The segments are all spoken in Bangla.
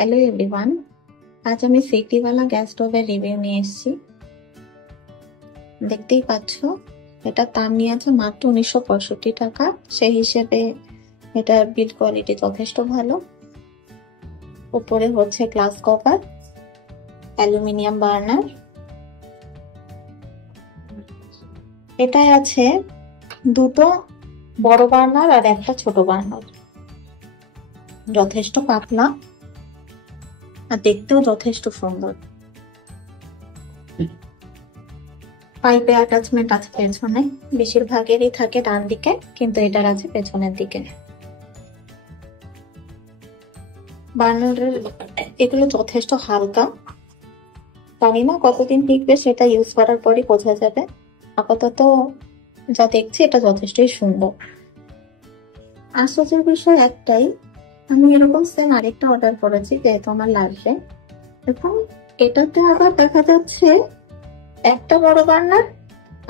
হ্যালো এভরিওয়ান, আজ আমি সিটিওয়ালা গ্যাস স্টোভের রিভিউ নিয়ে এসেছি। দেখতেই পাচ্ছ, এটার দাম নিয়েছে মাত্র 1965 টাকা। সেই হিসেবে এটার বিল্ড কোয়ালিটি যথেষ্ট ভালো। উপরে হচ্ছে গ্লাস কভার, অ্যালুমিনিয়াম বার্নার। এটায় আছে দুটো বড় বার্নার আর একটা ছোট বার্নার। যথেষ্ট পাতলা আর দেখতেও যথেষ্ট সুন্দর। পাইপে অ্যাটাচমেন্ট আছে পেছনে, বেশিরভাগেরই থাকে ডান দিকে, কিন্তু এটার আছে পেছনের দিকে। বার্নারের এগুলো যথেষ্ট হালকা, জানি না কতদিন টিকবে, সেটা ইউজ করার পরই বোঝা যাবে। আপাতত যা দেখছি এটা যথেষ্টই সুন্দর। আশ্চর্যের বিষয় একটাই, আমি এরকম সেম আরেকটা অর্ডার করেছি যেহেতু আমার লাগবে, এবং এটাতে আবার দেখা যাচ্ছে একটা বড় বার্নার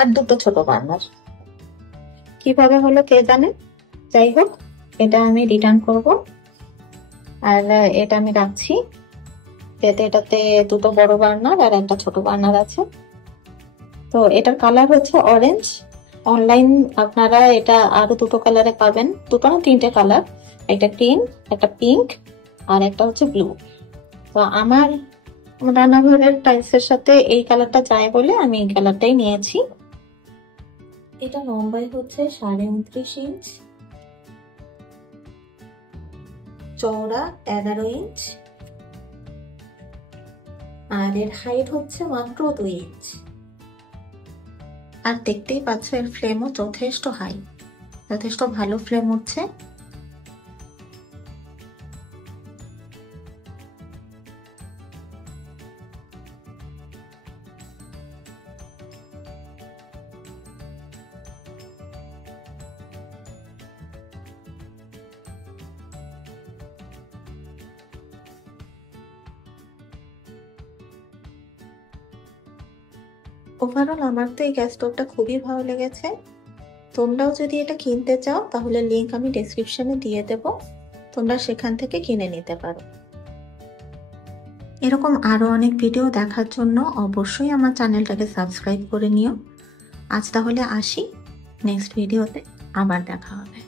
আর দুটো ছোট বার্নার। কিভাবে হলো কে জানে। যাই হোক, এটা আমি রিটার্ন করব, আর এটা আমি রাখছি যাতে এটাতে দুটো বড় বার্নার আর একটা ছোট বার্নার আছে। তো এটার কালার হচ্ছে অরেঞ্জ। অনলাইন আপনারা এটা আরো দুটো কালারে পাবেন, দুটো না তিনটে কালার, একটা গ্রিন, একটা পিঙ্ক আর একটা হচ্ছে ব্লু। তো আমার রান্নাঘরের টাইলসের সাথে এই কালারটা যায় বলে আমি এই কালারটাই নিয়েছি। এটা লম্বাই হচ্ছে 29.5 ইঞ্চ, চওড়া 11 ইঞ্চ, আর এর হাইট হচ্ছে মাত্র 2 ইঞ্চ। আর দেখতেই পাচ্ছ এর ফ্লেমও যথেষ্ট হাই, যথেষ্ট ভালো ফ্লেম হচ্ছে। ওভারঅল আমার তো এই গ্যাস স্টোভটা খুবই ভালো লেগেছে। তোমরাও যদি এটা কিনতে চাও তাহলে লিংক আমি ডেসক্রিপশনে দিয়ে দেব, তোমরা সেখান থেকে কিনে নিতে পারো। এরকম আরো অনেক ভিডিও দেখার জন্য অবশ্যই আমার চ্যানেলটাকে সাবস্ক্রাইব করে নিও। আজ তাহলে আসি, নেক্সট ভিডিওতে আবার দেখা হবে।